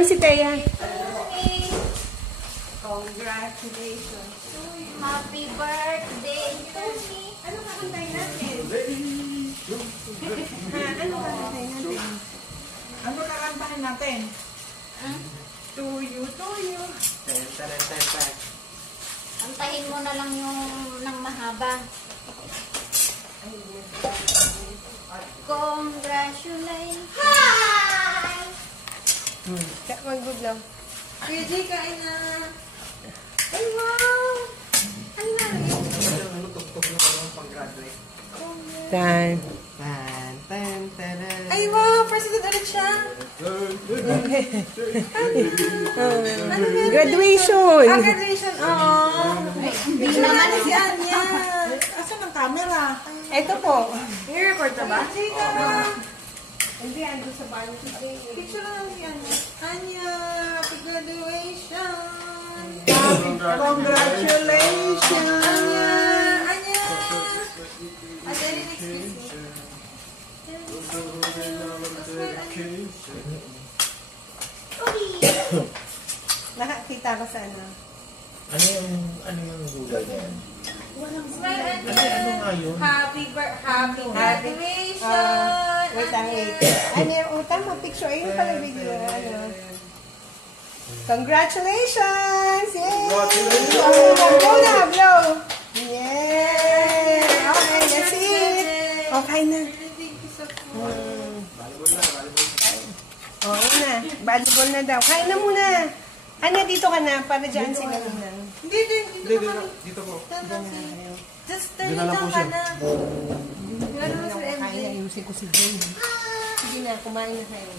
Si Thea. Congratulations. Happy birthday to me. Ano kakantayin natin? Ano kakantayin natin? Ano kakantayin natin? To you, to you. Antahin mo na lang yung nang mahaba. Congratulations. Hi! Mag-good lang. Kuya Jay, kain na. Ay, wow! Ano na rin? Ano tuktok na parang pang-graduate? Tan. Ay, wow! President ulit siya. Graduation. Graduation. Picture naman si Anya. Asan ang camera? Ito po. I-record na ba? Hindi, ando sa bahay. Picture na lang si Anya. Anya, happy graduation. Congratulations! Anya! Anya! Anya, excuse me. Nakakita ko sa ano. Ano yung gulay niya? Smile and Ano nga yun? happy graduation. Wait lang, wait. Ano yung utang? Picture. Ayun pala video. Ano. Congratulations! Yay! Blow na, blow! Yay! Okay, that's it. Okay na. Oo na. Volleyball na daw. Kain na muna. Ano, dito ka na para dyan sila muna. Hindi, Dito po. just turn it down ka na. Ano na sa MJ? Kain na, ayusin ko si Jay. Sige na, kumain na kayo.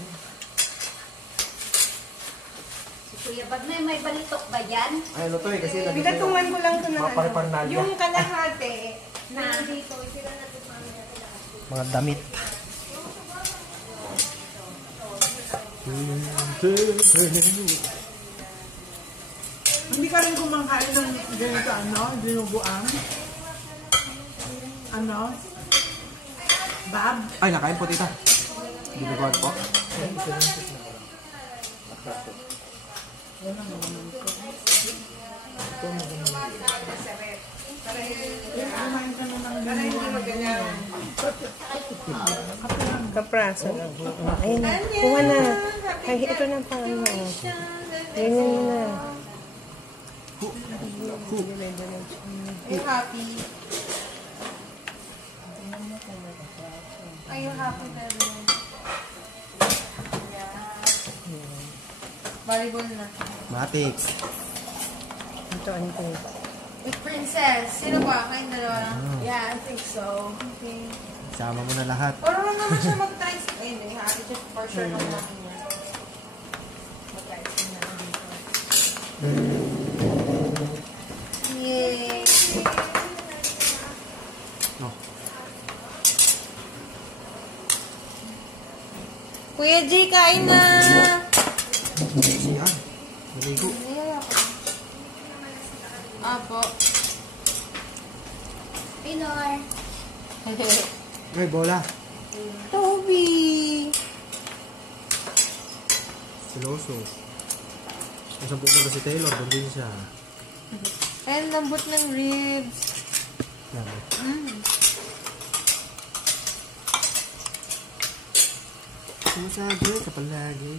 Kuya, ba't may balitok ba dyan? Ay, ano to eh, kasi Binatungan ko lang ito na Paparnalya. yung kalahati na Dito, sila na ito sa amin. mga damit. Hindi ka rin kumangkain ng ganito, dinuguan? Bab? Ay, nakain po tita. Binuguan po. kapraso lang. Ayun na. Kuha na. Ay, ito na pa. Ano. Ganyan mo na. Are you happy? Are you happy, baby? Volleyball na. Matix. Ito, ano ito. With Princess. Sino ba? Kayong dalawa lang? Yeah, I think so. Okay. Sama mo na lahat. Marunong naman siya mag-try. Ayun, may happy siya for sure naman natin niya. Mag-try siya na dito. Yay! No. Kuya G, kain na! Siya. Maligo. Apo. Pinor. Ay, bola. Toby! Siloso. Isang pupunta si Taylor, doon din siya. Ay, lambot ng ribs. Yan. Sumasabi ka palagi.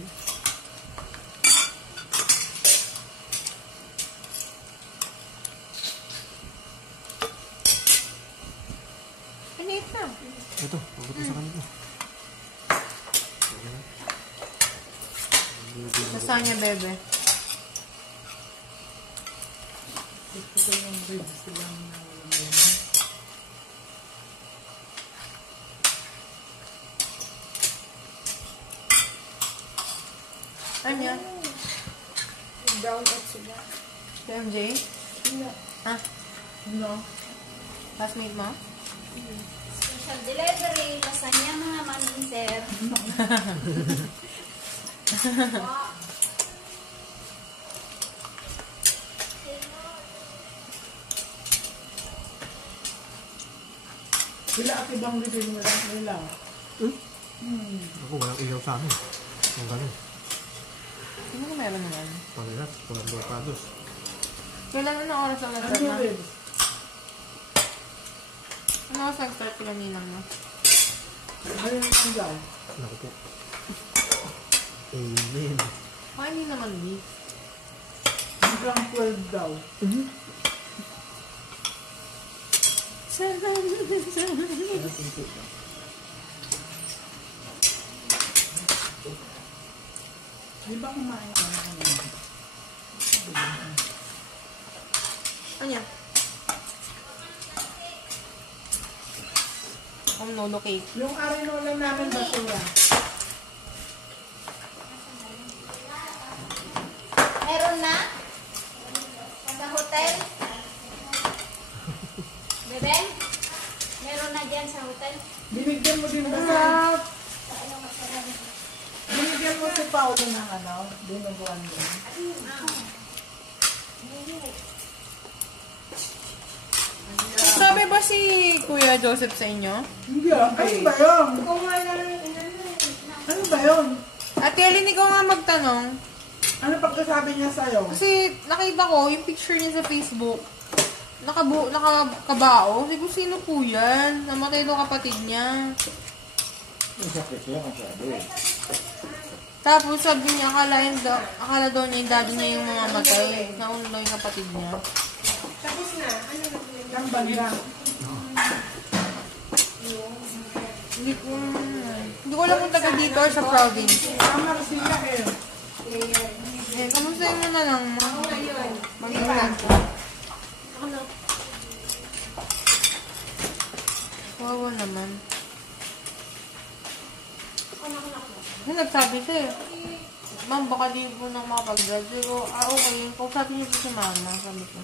Pinit na. Ito, pagod sa kanila. Nasa niya, bebe. Ano yan? Brown out sila. Si MJ? Ha? No. Classmate mo? Special delivery. Lasagna mga mamin, sir. Sila ate bang bibili mo lang nila? Ako, walang ilaw sa amin. Ang ganun. Tingnan ko meron naman. Parehas, walang blokados. Kailan na oras ang Ano nag-start na? rin? Ano oras nag-start kanina mo? Ano yung daw? Naku po. Amen. Baka hindi naman beef. Hanggang 12 daw. Di ba kumain ka na kanina? Ano yan? Lolo cake. Yung arinola namin basura. Meron na? Sa hotel? Bebe? Meron na dyan sa hotel? Binigyan mo din ba sa... Binigyan mo si Paolo ng ano? Dinuguan din. Sabi ba si Kuya Joseph sa inyo? Hindi ah. Ano ba yun? Kung nga lang, Ano ba yun? Ate Ellen, ikaw nga magtanong. Ano pagkasabi niya sa'yo? Kasi nakita ko yung picture niya sa Facebook. Nakakabao. Sabi ko, sino po yan? Namatay daw kapatid niya. Tapos sabi niya, akala daw niya yung daddy niya yung mamamatay. Nauna daw yung kapatid niya. tapos na. Ano na po yun? Ang banda. Hindi ko alam kung taga dito or sa province. Tama kasi siya eh. Eh, kamusta mo na lang, ma? Mag-ingat. Wawa naman. Yung nagsabi siya eh. Ma'am, baka di po nang makapag-judge. Pero, okay. Kausapin niyo po si mama. Sabi ko.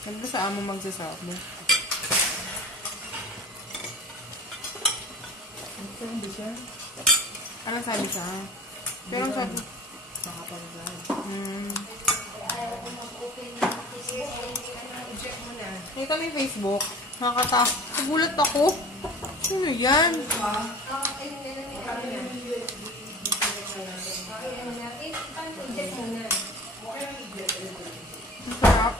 Sabi ko sa amo magsasabi. Ito hindi siya. Anong sabi siya? Pero ang sabi, Nakapag-judge. Check mo na. nakita mo yung Facebook. Nagulat ako. Ano yan? Check mo na. Ang sarap.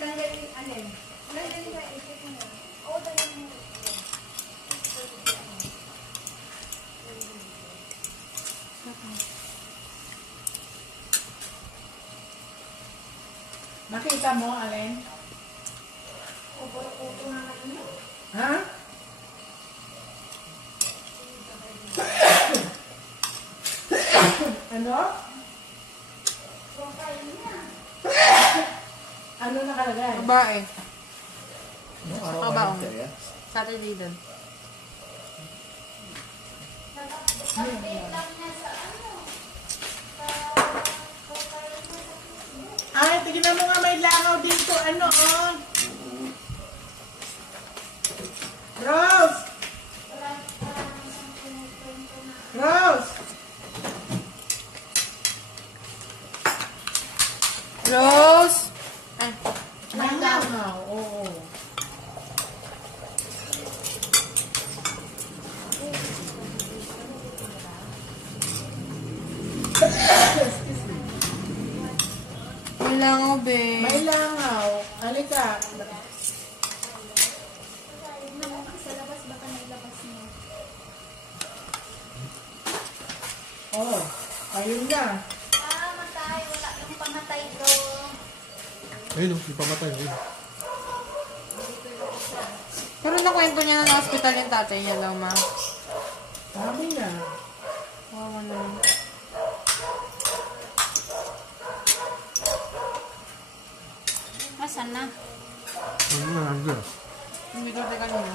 Tanggalin, alin? Tanggalin ka, i-check mo na. Oo, tanggalin mo. Nakita mo, Alin? Ha? Ano? Ano nakalagay? Babae. Kabaong. Saturday doon. Ay, tignan mo nga may langaw dito. Ano, oh? Rose! Rose! Rose! Ay, May langaw, oo. Excuse me. wala nga, be. May langaw. Halika. Sa labas, baka nailabas mo. Oh, ayun na. Matay. Wala yung pamatay ko. Ayun, yung pamatay. Ayun. Pero nakwento niya na hospital yung tatay niya lang, ma. Sabi na. Wawa naman. Asan na? Ano na, nandiyan. Hindi ko kanina.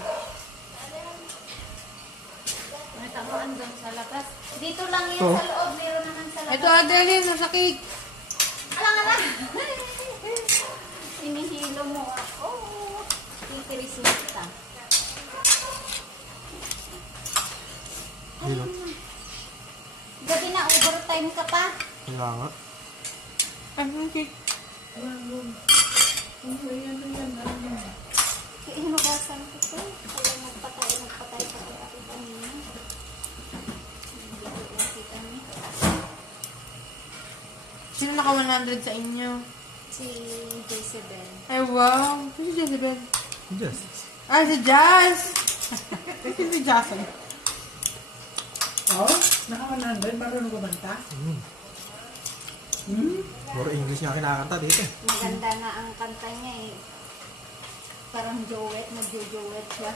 Nakita mo andun sa labas. Dito lang yan Oh. sa loob. Meron naman sa labas. Ito, Adeline, nasa cake. Alang. Inihilo mo ako. Titirisita. Ayun. Gabi na, overtime ka pa. Kaya nga. Ay, yung cake. Inugasan ko to. Kaya magpatay pa kita kanina. Hindi ko nakita niya. Sino naka 100 sa inyo? Si Jezebel. Ay, wow. Sino si Jezebel? Yes. Ah, si Jazz! Kasi si Jason. Oh, naka-100. Marunong kumanta. Puro English nga kinakanta dito. Maganda na ang kanta niya eh. Parang duet, nagjo-duet siya.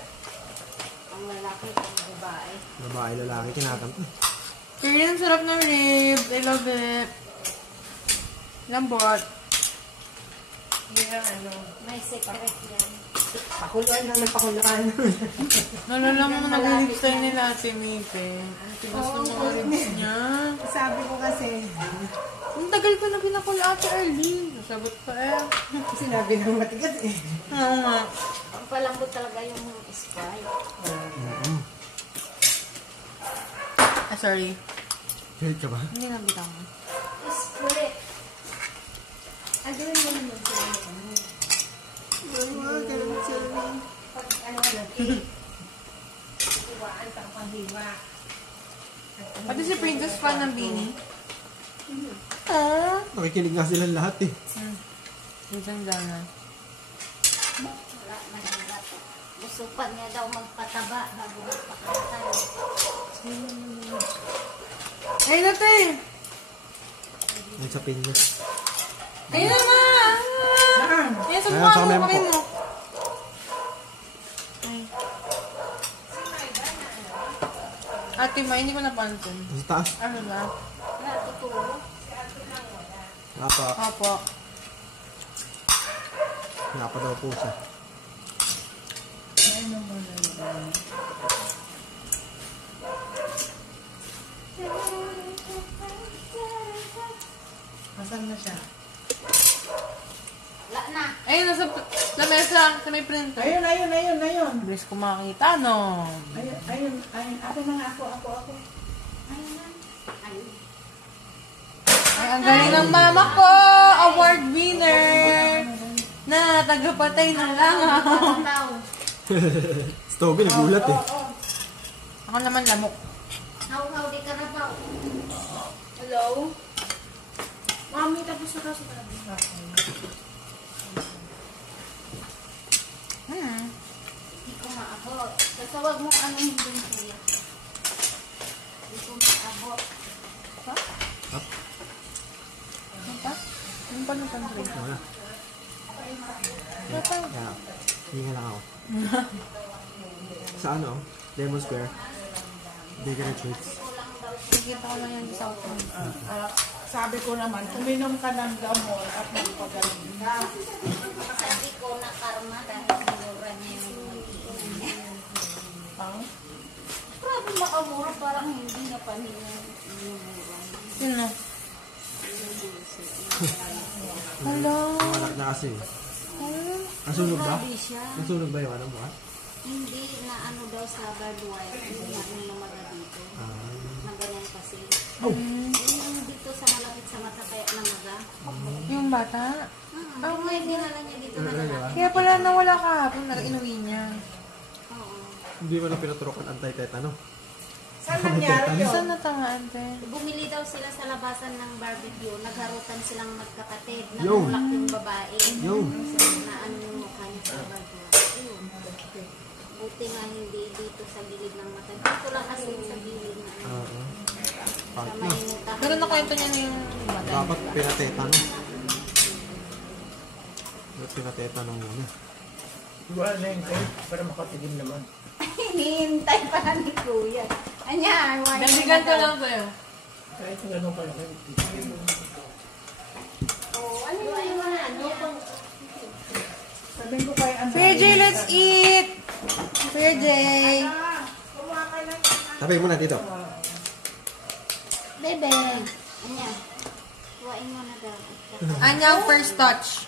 Ang lalaki, ang babae. Babae, lalaki kinakanta. Pero yun, sarap ng ribs. I love it. Lambot. Yan, ano. May secret yan. Pakuluan lang ng pakuluan. Nalala mo nag-ribs tayo nila Ate Mipe. Ang tigas ng mga ribs niya. Sabi ko kasi, Ang tagal ko na pinakula Ate Arlene. Nasabot pa eh. sinabi ng matigas eh. Oo nga. Ang palambot talaga yung Sprite. Ah, sorry. Hate ka ba? Hindi na bitang. Sprite. Agawin mo naman sila ng ano. Ganun sila. Pag ano na, hiwaan, tapang hiwa. Pati si Princess fan ng Beanie. Ah. Nakikinig nga silang lahat eh. Isang dana. Wala, mahirap. Gusto pa niya daw magpataba bago magpakatay. Ay, nate! Yung sa pinyos. Ayun na nga! Saan? Ayan, sa Ayan, mukha sa mo, kamay mo kamay po. mo. Ay. Ate Ma, hindi ko napansin. Sa taas. Ano ba? Natutulog. Napa. Opo. Napa daw po siya. Masan na siya? Wala na. Ayun, nasa lamesa, sa may printer. Ayun. Bilis ko makita, no? Ayun. Ako na nga, ako. Ayun na. Ayun. Ay, ang galing ng mama ko! Award winner! Na tagapatay ng langaw. Tataw. Stoby, nagulat eh. Ako naman lamok. How di ka na daw. Hello? Mami, tapos na kasi tabi. Hindi ko maabot. Basta wag mo ano hindi kuya. Hindi ko maabot. Ano pa? Ano pa ng pantry? Wala. Kaya, hinga lang ako. Sa ano? Lemon Square. Bakery treats. Nakikita ko lang yan sa cellphone. Sabi ko naman, uminom ka ng gamot at magpagaling ka. Sabi ko na karma dahil sinura niya yung mag-iinan niya. Grabe makamura, parang hindi na paningan yung mura. Sino? Hello? Wala na kasi. Nasunog ba? Grabe siya. Nasunog ba yung ano mo? Hindi na ano daw sa barbed wire. Hindi na ano lumaga dito. Na ganyan kasi. Yung dito sa malapit sa mata kaya namaga. Yung bata? Yung may dinala niya dito na lalaki. Kaya pala nawala kahapon, inuwi niya. Oo. Hindi mo na pinaturokan anti-tetano. Saan nangyari yun? Saan natangaan, te? Bumili daw sila sa labasan ng barbecue. Nagharutan silang magkapatid. Yo. Nanulak yung babae. Yo. Na ano yung mukha niya sa barbecue. Ayun. Buti nga hindi dito sa gilid ng mata. Dito lang kasi sa gilid na ano. Sa Pangit na. mahinuta. Pero nakwento niya na yung bata. Dapat pinatetano. Dapat pinatetano muna. Wala na yung kayo para makatigim naman. Hinihintay pa na ni Kuya. Anya, Damigan ko lang sa'yo. Kahit gano'n ka lang. Ano yung ano? Sabihin ko kayo, ang Fair J, let's eat! Fair J! Sabi mo na dito. Bebe. Anya. Kuhain mo na daw. Anyang first touch.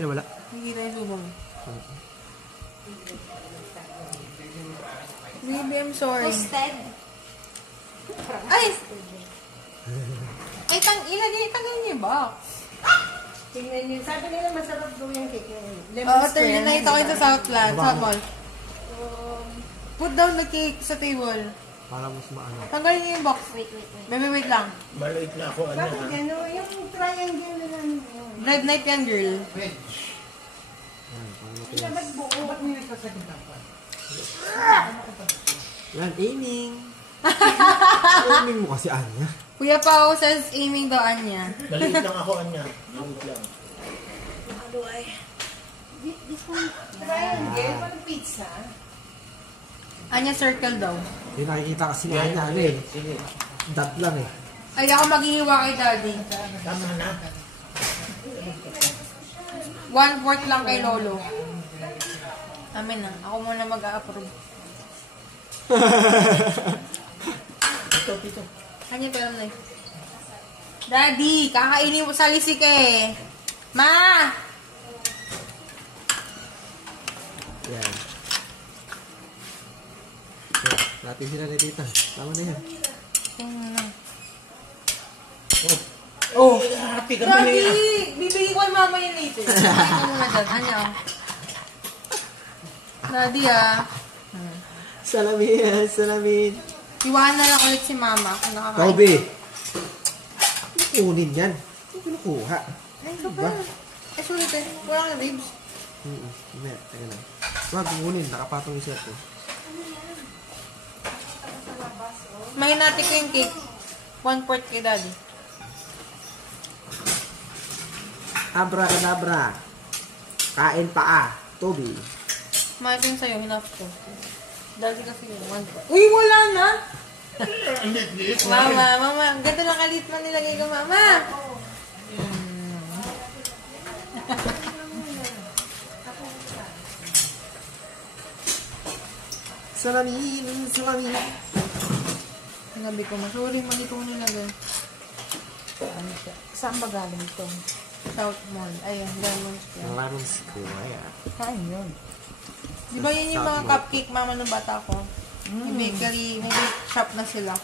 Eh, wala. Hindi tayo subong. Baby, I'm sorry. Toasted. Ay! Ay, tanggalin niyo yung box. Tingnan niyo. Sabi nila masarap daw yung cake. Lemon Oo, square. turn nakita ko yun sa Southland, sa mall. Put down the cake sa table. Para mas maano. Tanggalin niyo yung box. Wait. Baby, wait lang. Maliit na ako, ano Bakit ha? ano? Yung triangle na lang. Red night yan, girl. Yan, para matigas. Dapat buo. Yan, aiming. Aiming mo kasi, Anya. Kuya Pao says aiming daw niya. Maliit lang ako, Anya. Maliit lang. This one. Triangle? Parang pizza. Anya circle daw. Hindi nakikita kasi ni Anya, ano eh. Sige. Dot lang eh. Ay, ako maghihiwa kay daddy. Tama na. 1/4 lang kay Lolo. Amin na. Ako muna mag-a-approve. Dito. Anya, pero na Daddy, kakainin mo sa lisik eh. Ma! Yan. Yan, natin sila ni tita. Tama na yan. Tingnan na. Oh, happy ka na Daddy! niya. Bibigay ko kay mama yun later. Bibigay ko muna dyan. Anya, oh. Daddy, ah. Salamin, salamin. Iwanan na lang ulit si mama kung nakakain. Toby! Kunin yan. Hindi kinukuha. Ay, ito pa. Ay, sulit eh. Wala ka na, babes. Hindi, teka lang. Wag, kunin. Nakapatong yung shirt ko. May natin ko yung cake. 1/4 kay daddy. Abracadabra. Kain pa ah. Toby. Mahal yung sa'yo, hinap ko. Daddy kasi yung 1/4. Uy, wala na! Mama. Ang ganda ng kalit man nilagay ko, mama. Salamin, salamin. Sinabi ko, sorry, mali ko nilagay. Ano siya? Saan ba galing ito? South Mall. Ayun, Lemon Square. Lemon square. Kain yun. Di ba yun yung mga cupcake, mama, nung bata ko? May bakery, may bake shop na sila.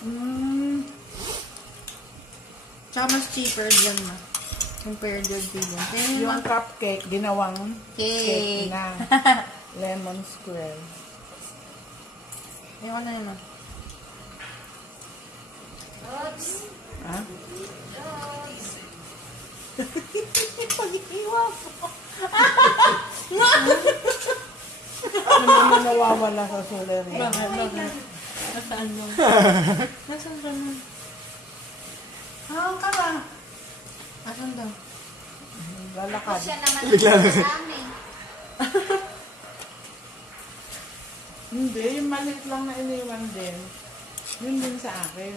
Tsaka mas cheaper dyan na. Compared dyan dito. Kaya yung Yung mga cupcake, ginawang cake. cake na lemon square. Ayoko na yun, ah. Ha? Pag-iiwa po. Ano naman nawawala sa solar yan? Bakit? Nasaan mo? Nasaan ba mo? Haan ka ba? Asan daw? Lalakad. Siya naman ang dami. Hindi, yung maliit lang na iniwan din. Yun din sa akin.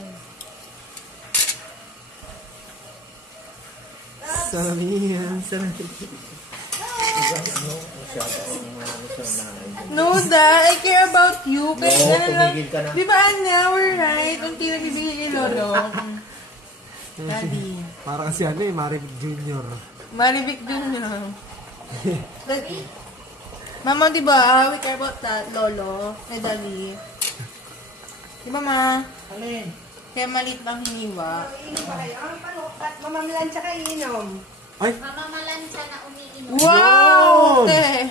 Salamin, salamin. No, Dad. I care about you. Kaya No, ganun lang. tumigil ka na. Di ba, Anya? We're right. Unti na bibigay ni Lolo. Daddy. Para kasi ano eh, Maribig Junior. Maribik dun yun. Mama, di ba? We care about that, Lolo. Daddy. Di ba, Ma? Alin? Kaya maliit lang hiniwa. Inom pa kayo. Ba't mamamlansya kayo inom? Ay! Mamamalansya na umiinom. Wow! Yun! Te!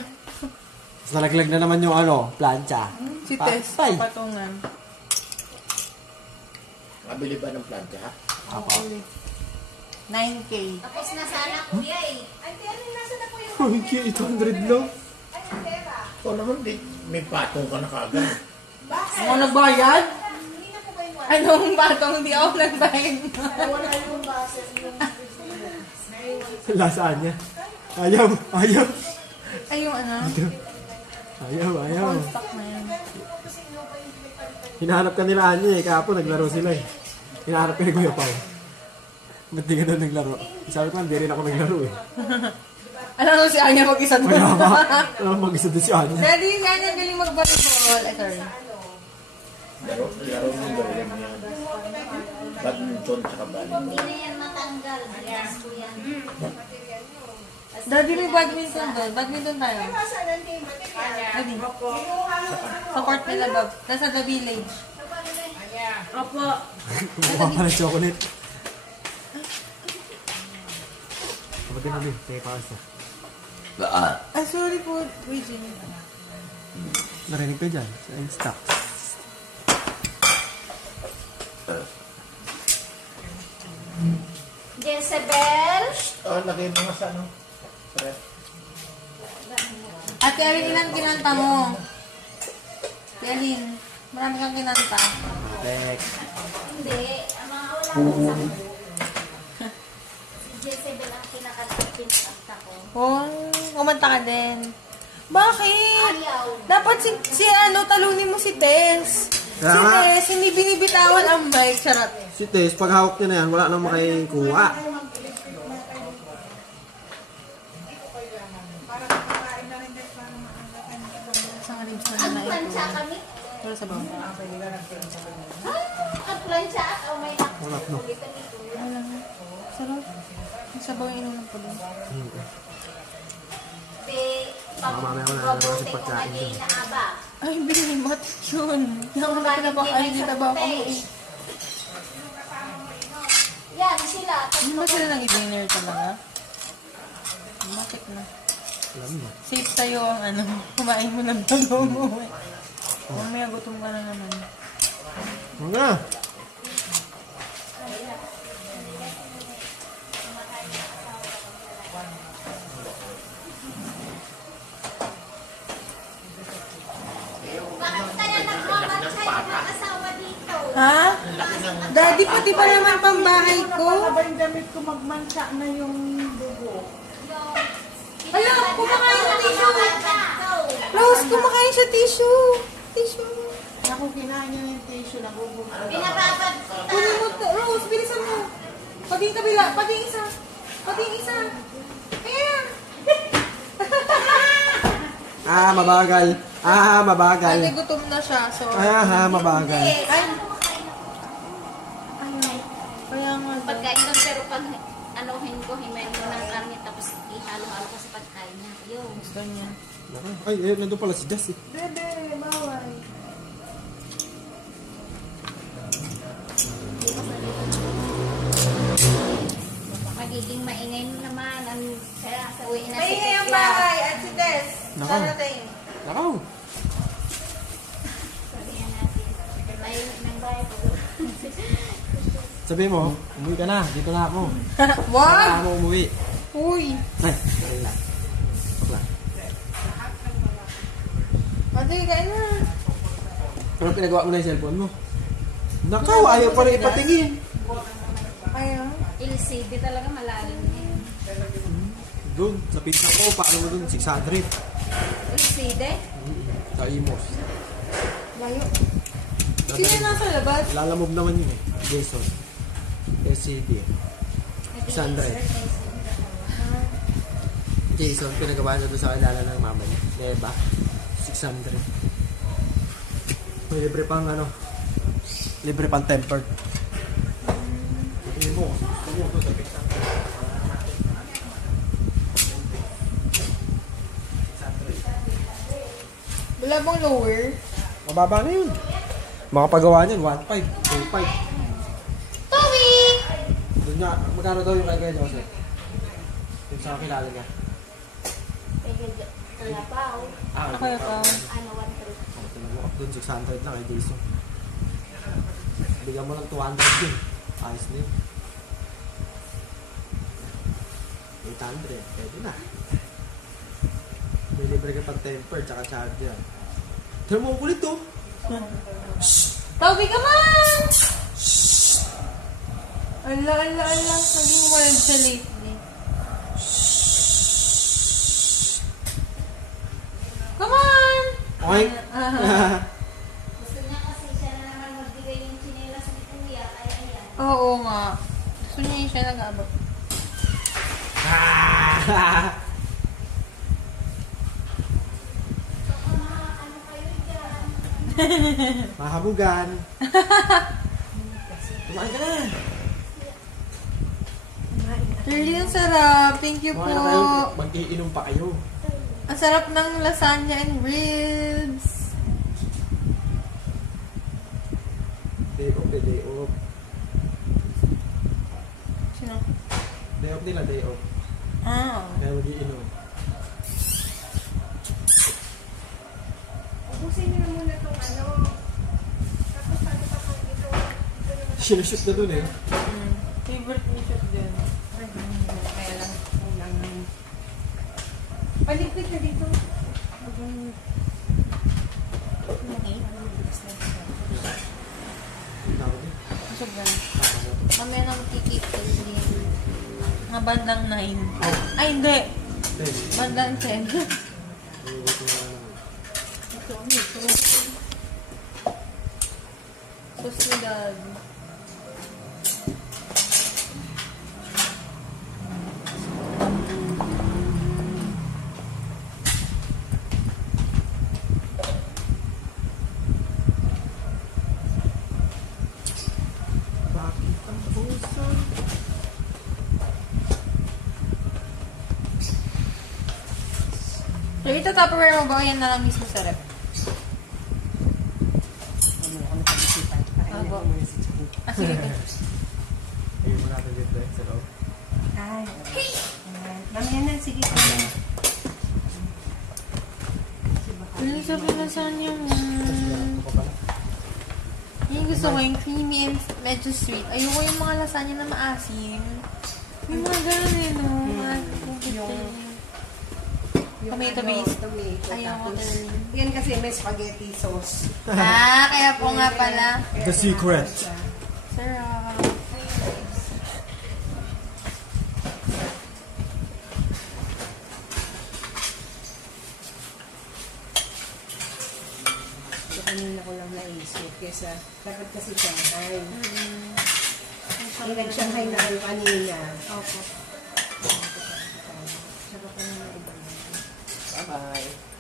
Mas nalaglag na naman yung ano, plancha. Si Tess, Patay. patungan. Mabili ba ng planta, ha? Apa. 9K. Tapos na sana kuya eh. Ante, ano yung nasa na po yung... Uy, 800 lang. Ay, yung pera. Ikaw naman, may patong ka na kagad. Bakit? Ako nagbayad? Hindi na po ba yung wala? Anong batong hindi ako nagbayad? Wala yung base. Lasaan niya. Ayaw, ayaw. Ay, yung ano? Ayaw, ayaw. Stock na yan. Hinahanap ka nila Anya eh, kahapon naglaro sila eh. Hinahanap ka ni Kuya Pao. Ba't di ka doon naglaro? Sabi ko, hindi rin ako naglaro eh. Alam mo si Anya mag-isa doon. Kaya nga, alam mo, mag-isa doon si Anya. Daddy, si Anya galing mag-volleyball. Ay, sorry. Laro mo yung gawin yan. Badminton tsaka volleyball. Hindi na yan matanggal. Yes, kuya. Daddy, may badminton doon. Badminton tayo. Nasaan ang team? Daddy. Sa court nila, Bob. Nasa the village. Opo. Kumuha pa ng chocolate. Pati na din, kaya paas na. Ay, sorry po, Regine. Narinig ka dyan, sa Instax. Jezebel. Oh, lagay mo nga sa ano. Sa ref. Ate Erin, ilan kinanta mo? Erin, marami kang kinanta. Tek. Hindi. Ang mga wala ko sa... Si Jezebel ang pinakapinta ko. Oh, kumanta ka din. Bakit? Ayaw. Dapat si talunin mo si Tess. Kaya Si nga. Tess, hindi binibitawan ang mic. Charot. Si Tess, pag hawak niya na yan, wala nang makikuha. Isang ribs na Ang na ito. plancha kami. Pero sa bawah. Ang plancha. Oh, may Wala no. nakulitan ito. Alam mo. Sarap. Ang sabaw yung inulang ko doon. Mamaya wala na Mabuti kasi kung pagkain magiging dun. naaba. Ay, binili mo yun. Kaya ko na pinapakain kita ba ako mo eh. Yan, sila. Hindi ba sila nag-dinner talaga? Bakit na? Alam mo. Safe sa'yo ang kumain mo ng talo mo eh. Mamaya gutom ka na naman. Mga! Bakit kaya nagmamansay yung mga asawa dito? Ha? Daddy, pati pa naman pambahay ko. Para ba yung damit ko magmansa na yung dugo? Ala, kumakain sa tissue. Rose, kumakain sa tissue. Tissue. Ako kinain niya yung tissue, nagugulo. Pinapapad kita. Kunin mo, Rose, bilisan mo. Pati yung kabila, pati yung isa. Pati yung isa. Ayan. Ah, mabagal. Ah, mabagal. Ate, gutom na siya. So, Ah, mabagal. Ay, ayun. Kaya nga. pagkain doon, pero pag anuhin ko, himayin ko ng karne, tapos ihalo-halo ko sa pagkain niya. Yun. Gusto niya. Ay, nandun pala si Jess eh. Bebe, bawal. Magiging maingay naman. Kaya sa uwi na Ay, si ang Tekla. bahay. At si Tess. Nako. Darating. Nakaw. Sabihan natin. Tayo ng bahay. Sabi mo, umuwi ka na. Dito na ako. Wag! Saan mo umuwi? Uy! Ay, ayun lang. Bakla. Ate, kain na. Pero pinagawa mo na yung cellphone mo. Nakaw, ayaw pa rin ipatingin. Ayaw. LCD talaga malalim niya. Doon, sa pizza ko, paano mo doon? 600. LCD? Sa Imos. Layo. Sino nasa labas? Lalamove naman yun eh. Jason. SCD. 600. Jason, pinagawa niya doon sa kilala ng mama niya. Diba? 600. May libre pang libre pang tempered. Tingin mo, gusto mo ito sa pizza. Wala bang lower? Mababa na yun. Makapagawa niyan, 1.5, 2.5. Tommy! Doon nga, magkano daw yung kay Joseph? Yung sa kilala niya. Kaya pa, Ah, Kaya pa. ano, 1-3. Tingnan mo, doon 600 lang kay Jason. Bigyan mo ng 200 yun. Ayos na yun. 800, pwede na. May libre ka pang temper, tsaka charger. Tignan mo, ang kulit to. Tommy, come on! Ala, ala, ala. Naging wild siya lately. Come on! Okay? Gusto niya kasi siya na naman magbigay yung chinelas ni Kuya, kaya ayan. Oo nga. Gusto niya yung siya nag-abot. Mahabugan. Kumain ka na. Really, ang sarap. Thank you po. Kumain na kayo, mag-iinom pa kayo. Ang sarap ng lasagna and ribs. Day off, day off. Sino? Day off nila, day off. Kaya mag-iinom. Ubusin niyo na muna itong ano. Tapos ano pa kung ito. Sinushoot na dun eh. Favorite ni Chef din. Kaya lang, ulang. Paligpit na dito. Tawag eh. Sobrang. Mamaya na magkikip ko din. Mga bandang 9. Ay, hindi. Bandang 10. Susunod. Bakit ang puso? So, ito Tupperware mo ba o yan na lang mismo sa rep? Ano ako napag-isipan. Pakainin ko muna si Chiki. Ah, sige. Ayun mo natin dito eh, sa loob. Ay. Ayan. Mamaya na, sige. Ano sabi na saan yung... Ako pa pala. Yung gusto ko yung creamy and medyo sweet. Ayoko yung mga lasagna na maasim. Yung mga ganun eh, no? Yung tomato based. Tomato. Ayoko Tapos, talaga. yan kasi may spaghetti sauce. Kaya po nga pala. The secret. Sarap. So, kanina ko lang naisip. Kesa, dapat kasi Shanghai. Yung nag-Shanghai na kayo kanina. Opo. Sarap pa naman iba. Bye-bye.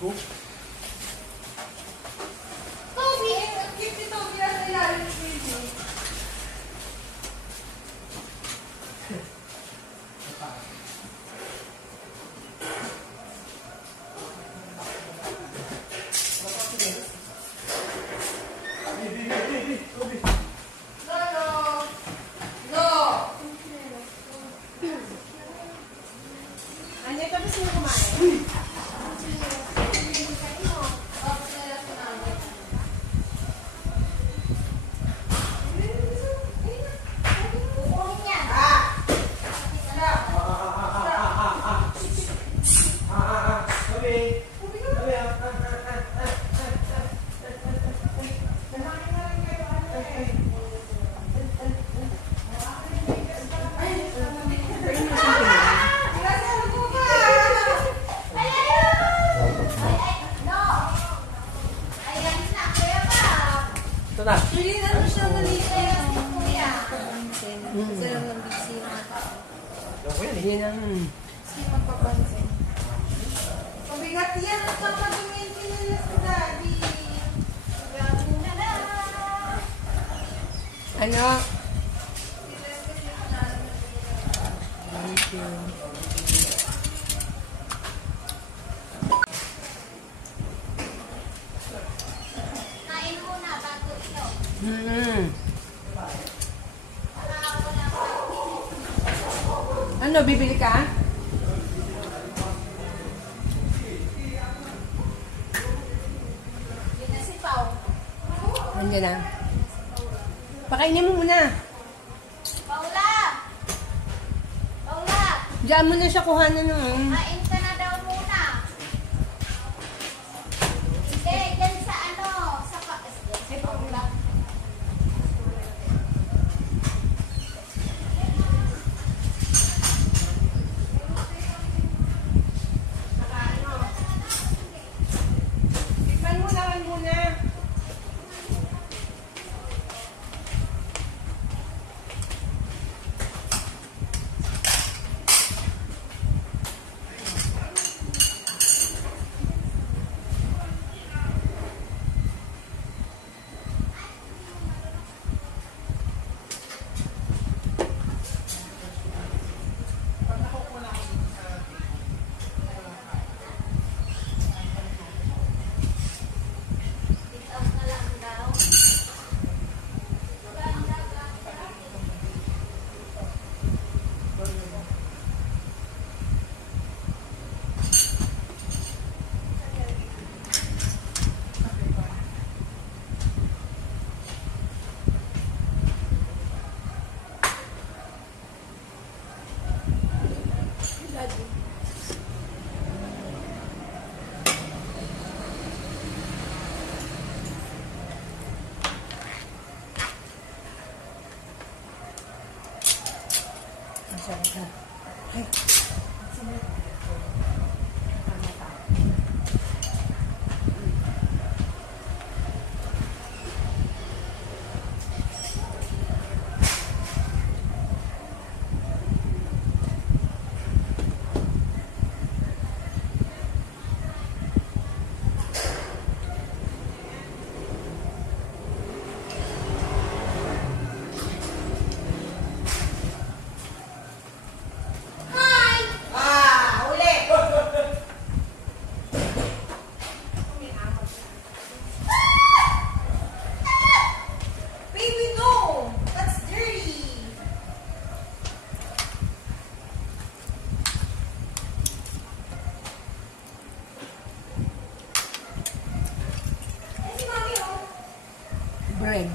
Go. Ano, tapos mo kumain? Ito na. Ano siya nalito? Kasi lang ng busy yung mga tao. Ako yan eh. Yan ang... Kasi magpapansin. Pabigat yan at papadumin nila sa daddy. Ano? Kain muna bago ito. Ano, bibili ka? Yun na si Pao. Andiyan na. Pakainin mo muna. Paula! Paula! Diyan mo na siya kuhanan ng... Kain ka na daw muna. Hindi, dyan sa ano, sa si Paula. Tikman mo naman muna.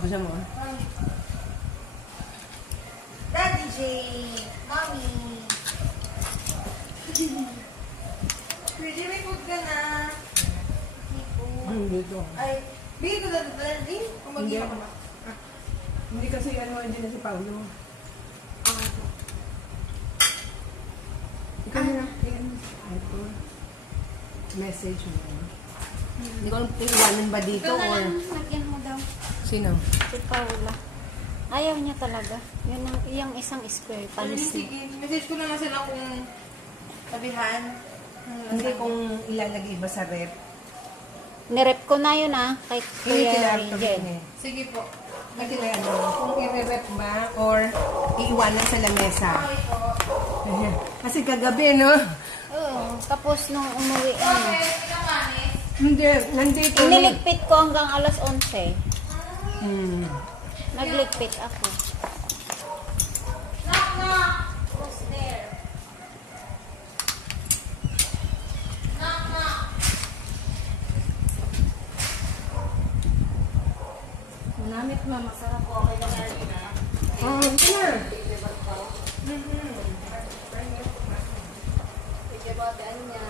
Gusto mo? Daddy J, Mommy. Pwede may food ka na. Dito. Ay, bigay ko na din. Kung Hindi mag-iwan ako. ka. Hindi kasi hindi na si Paulo. Ikaw na. iPhone. Message mo. Hindi ko alam iwanan ba dito Ikaw na or... lang, lagyan mo daw. Sino? Si Paula. Ayaw niya talaga. Yun ang, yung isang square. Palis niya. Sige, message ko na nga sila kung sabihan. Hindi kung ilalagay ba sa rep. Nirep ko na yun kay Hindi Kuya kailangan Jen. eh. Sige po. Hindi kailangan kung i-rep ba or iiwanan sa lamesa. Okay po. Kasi kagabi, no? Oo. Tapos nung umuwi, Okay, pinamanis. Hindi, nandito. iniligpit ko hanggang alas 11. Hmm. Nagligpit ako. Knock, knock. Who's there? Knock, knock. Namit mo, masarap po. Okay lang na. Oh, ito na. Sige ba, daan niya.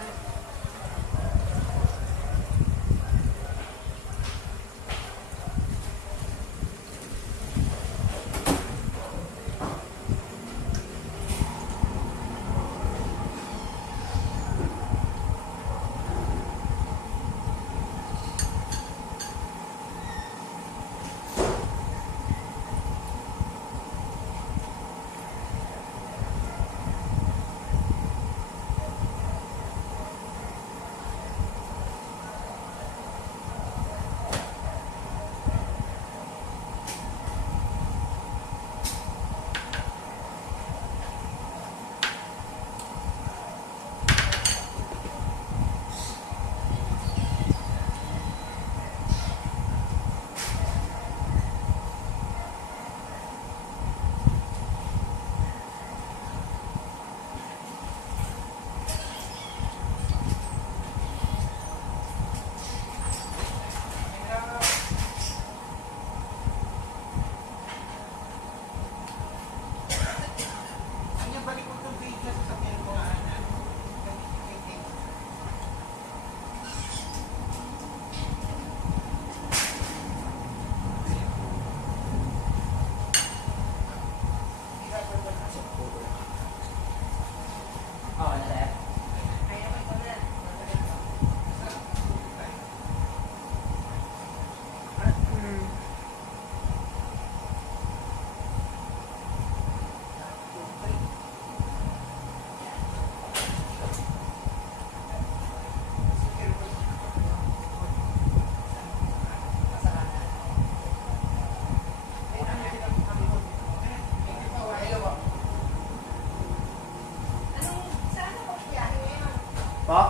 Po?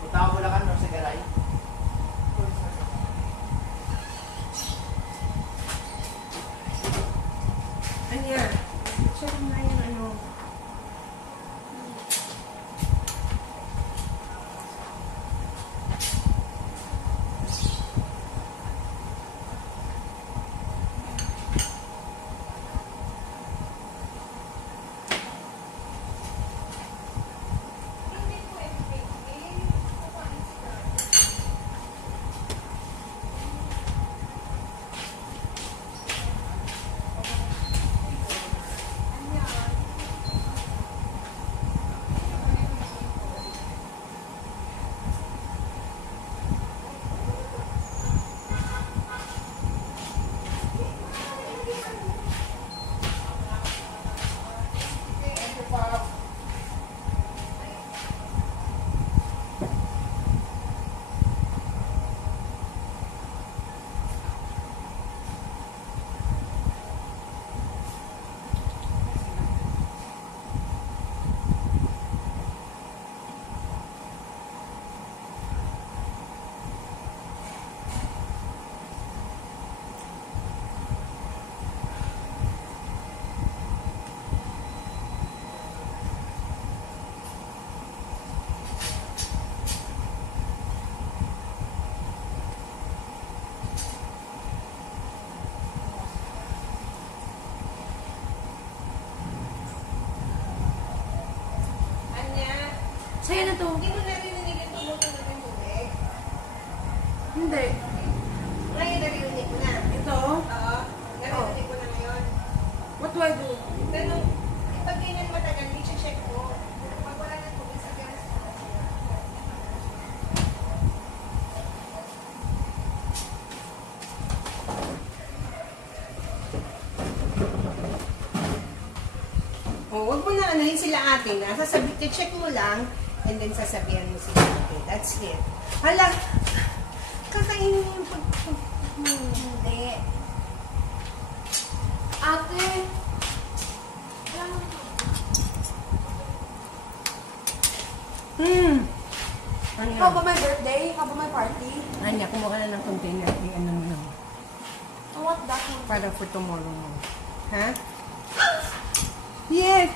Punta ako Bulacan, no? Sa Garay. Ano yan? Check mo na yung ano. Ayan na to. Hindi mo narinig yung tumutunog ng tubig. Hindi. Ngayon narinig mo na. Ito? Oo. Narinig mo na ngayon. What do I do? Ganun, pag ganyan matagal, i-check mo. Pag wala na tubig sa gas. Oh, wag mo na anuhin sila ate na. Check mo lang and then sasabihan mo sila ate. That's it. Hala, kakainin mo yung hindi. Ate! Ano How about my birthday? How about my party? Anya, kumuha ka na ng container. Yung ano mo lang. I want that one. Para for tomorrow mo. Ha? Yes!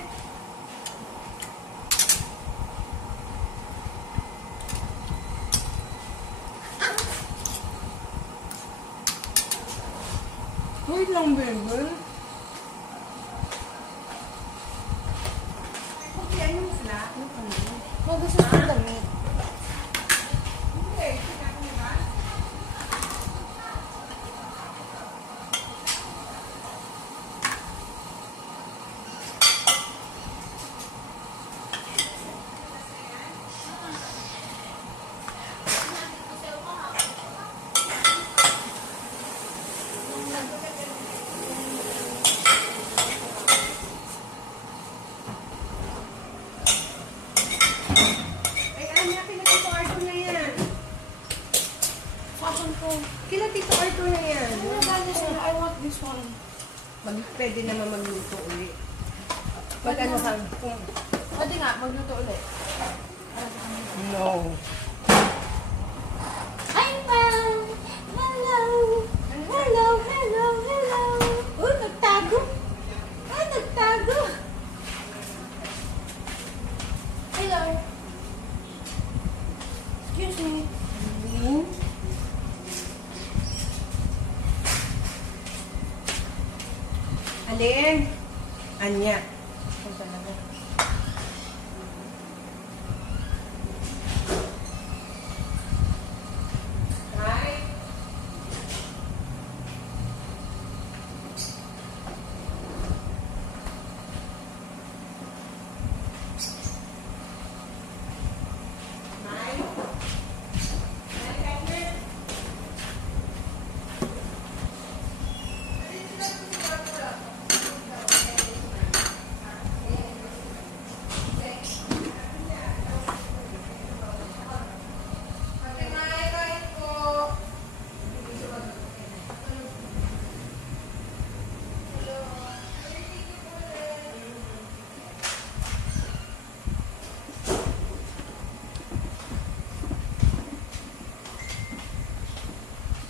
Wait lang, baby. Okay, anong flat? No, gusto ko yung damit. Okay, sinabi niyo ba? Ay, Anya, kila Tito Arthur na yan. Fashion ko. Kila Tito Arthur na yan. Ano ba sila? I want this one. Pwede naman magluto ulit. Pag ano ka, Pwede nga, magluto ulit. no. Hi, ma'am! Hello! Hello, hello, hello! Oh, nagtago! Ay, nagtago! Hello. Excuse me. Alin? Anya. Ito talaga. Hi.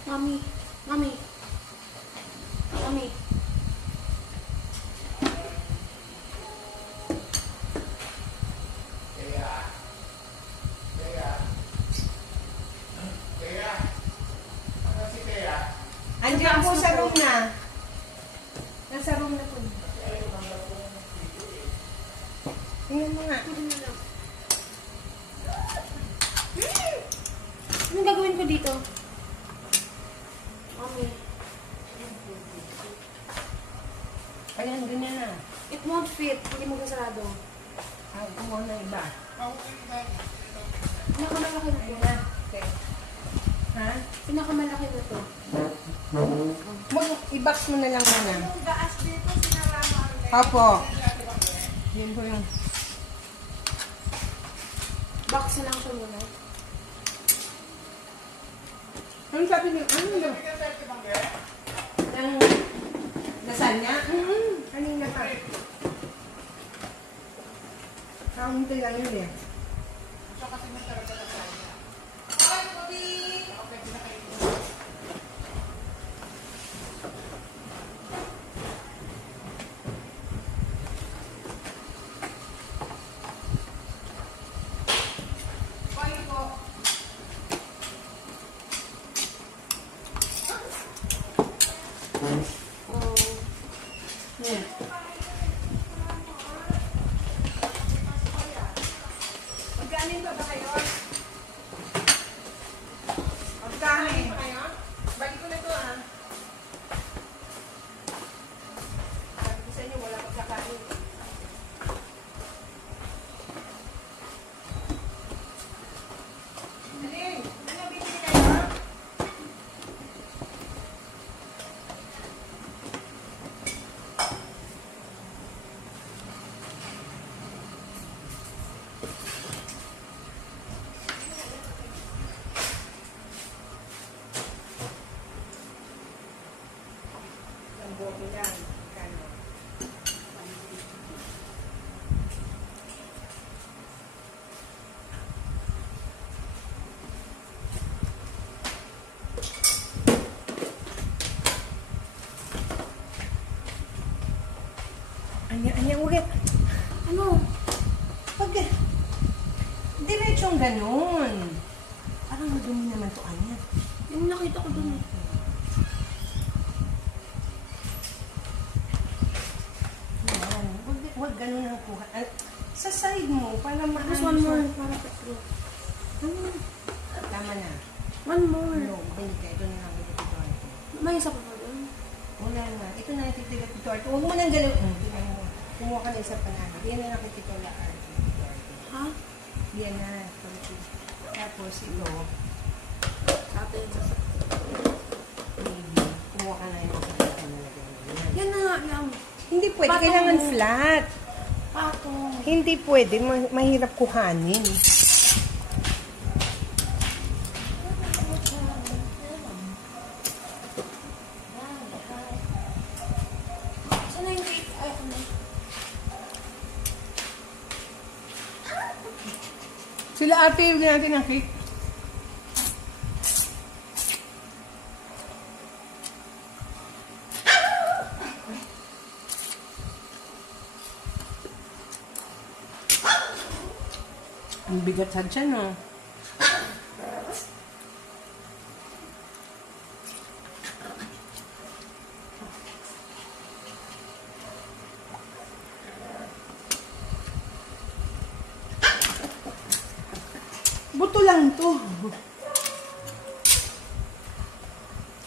Mommy. Mommy. Mommy. Andiyan po sa room na. Nasa room na po. Tingnan mo nga. Anong gagawin ko dito? Mommy. Ayan, ganyan na. It won't fit. Hindi mo kasarado. Ah, kumuha ng iba. Pinakamalaki na to. Ayan na. Okay. Ha? Pinakamalaki na to. I-box mo na lang muna. Opo. Yun po yung... Box na lang siya muna. Anong sabi niyo? Ano yun? Ang lasagna? Kanina pa. Kaunti lang yun eh. Yeah. Magkano ito? ba kayo? Pagkain. Pa kayo? Balik ko na to ah. Sabi ko sa inyo, wala pagkakain. Alin? Ano bibili kayo? Ang bote lang. Kano? Anya, ulit. Ano? Pag, diretsong ganun. Parang madumi naman to, Anya. Yung nakita ko dun. Yan. Huwag ganun ang kuha. Sa side mo, para maayos. Just one more. Para petro. Tama na. One more. No, hindi ka. Ito na lang. Ito ito. May isa pa ba dun? Wala na. Ito na lang titila ito. Huwag mo nang galaw. Tingnan mo. Kumuha ka na isa pa na. Yan na lang kititila. Ha? Yan na. Tapos ito. Ate, Maybe. Kumuha ka na yung isa pa na nalagay mo. Yan. yan na nga lang. Hindi pwede. Patong Kailangan mo. flat. Patong. Hindi pwede. Mahirap kuhanin. Saan na yung cake? Ay, ano? Sila ate, yung natin ang cake. Ang bigat sa dyan, no? Buto lang to.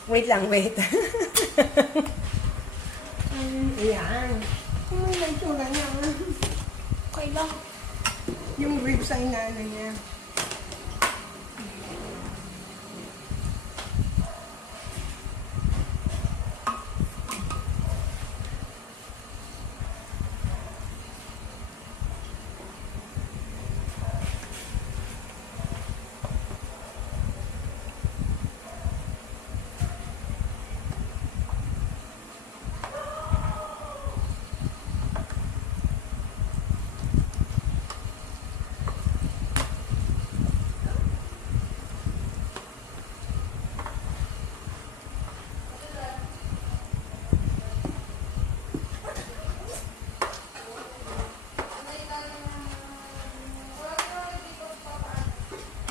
Wait lang, wait. Ayan. Ano na itsura niya? Okay lang. Yung ribs ang inaano niya.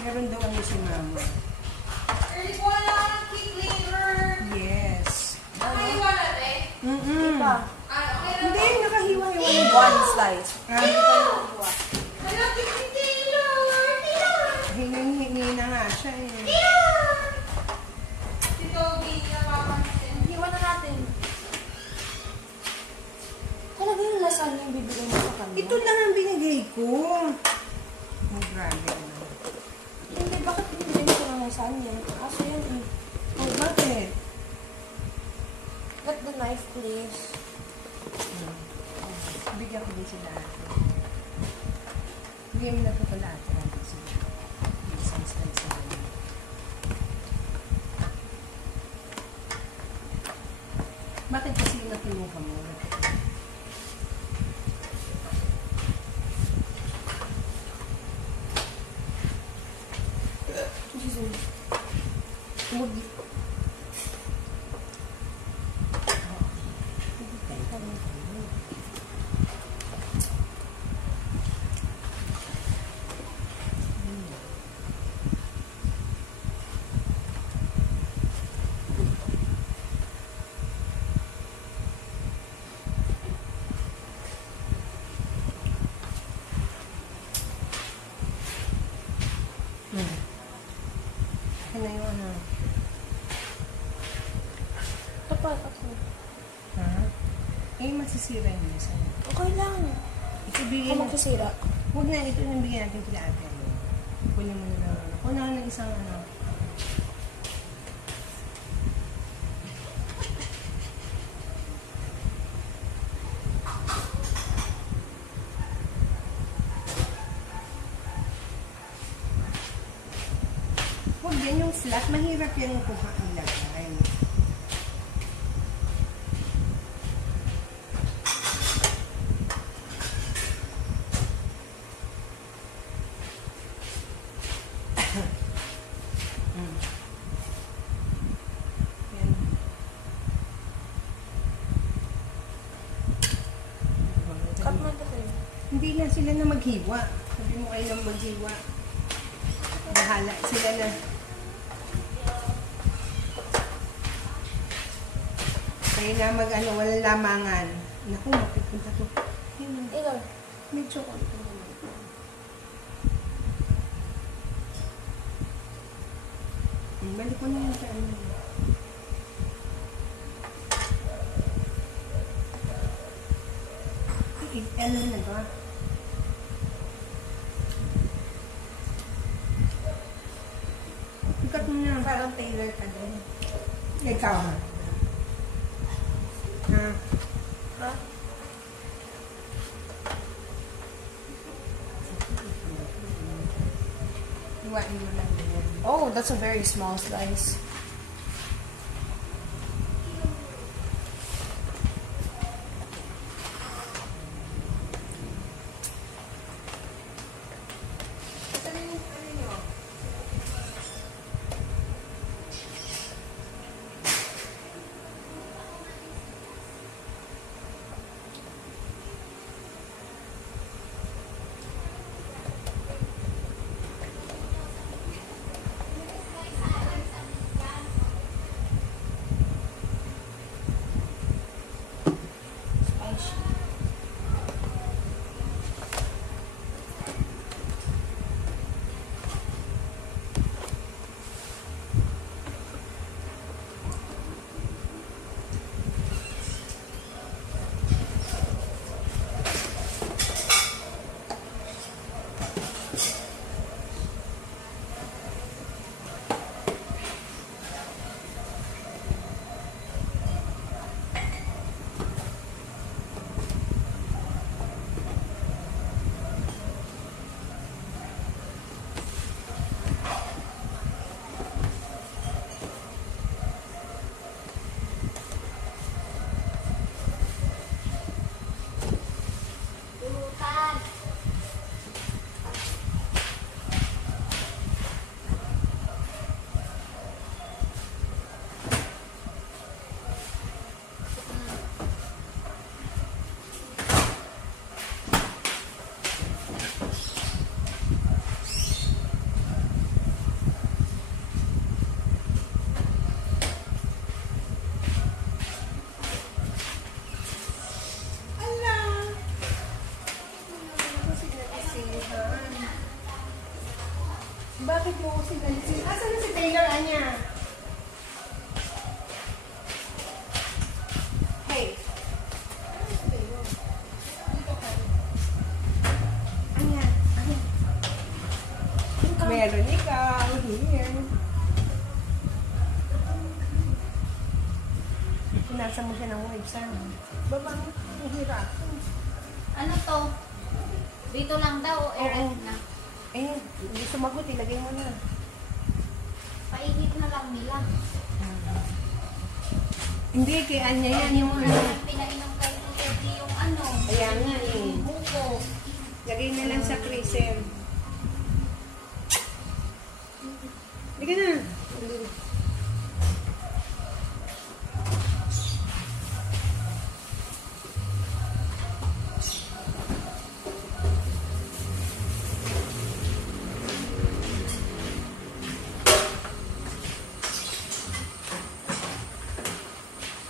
Meron daw ano si mama. Yes. Mm-mm. Hindi, nakahiwa-hiwa. One slice. Hingi na nga siya eh. Iwan na natin. Talaga yung lasagna yung bibigay mo sa kanya? Ito lang ang binigay ko. Oh, grabe naman. Hindi, bakit binigay mo ko ng lasagna? Kaso yan eh. Oh, bakit? Get the knife, please. Bigyan ko din sila ate. Bigyan mo na ito pala ate. Bakit kasi yung nakinuha mo? Ano yung ano? Tapat ako. Ha? Eh, masisira yun isa. Okay lang. Ito bigyan Ako magsisira. Huwag na, ito nang bigyan natin kila ate. Kunin mo na lang. Kunin na ng isang ano. Huwag yan yung slot. Mahirap yan kung ilagay. Yan. Cut mo ito kayo. Hindi na sila na maghiwa. Sabi mo kayo lang maghiwa. Bahala sila na. Kayo na mag-ano, walang lamangan. Naku, mapipunta to. Ayun, Ikaw. medyo konti. Balik ko na yun sa ano. Ano na ba? Ikat mo na. Parang tailor ka din. Ikaw ha? Ha? Ha? Iwain mo lang yan. Oh, that's a very small slice. Tulutan. Ala! Kasi nalisihan. Bakit mo kasi nalisihan? Asan na si Taylor, Anya? Hey! Ano si Taylor? Dito ka. Anya, Anya. Meron ikaw here. Pinasa mo siya ng words, ano? Baba mo, ang hirap. Ano to? Dito lang daw o air Oo. na? Eh, hindi sumagot, ilagay mo na. Painit na lang nila. Hindi, kay Anya yan yung ano. Ang pinainom kay Tete yung ano. Ayan nga eh. Yung buko. Lagay na lang sa freezer. Hindi ka na.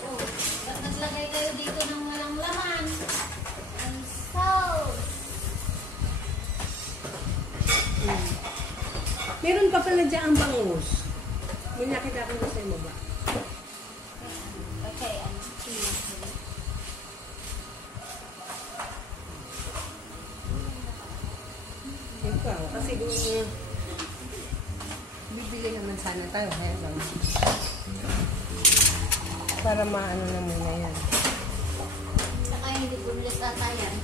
Oh, naglagay kayo dito ng walang laman. Ang sauce. Meron pa pala dyan ang bangus. May nakita ko sa iyo ba? Okay, ano? Ikaw, kasi doon bibili naman sana tayo. Kaya lang. Para maano na muna yan. Saka hindi bumili sa tayan.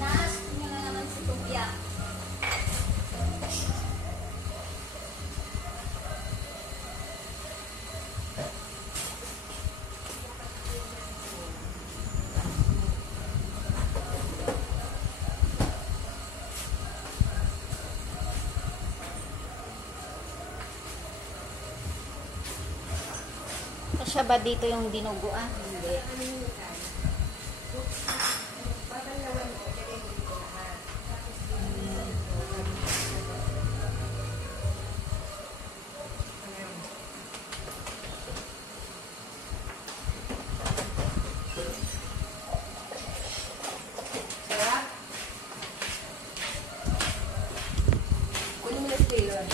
Naas niya na naman si Tubia. Kasya ba dito yung dinuguan? Hindi. Sarap? Kunin mo na si Taylor.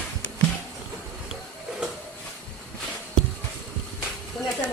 Kung nasa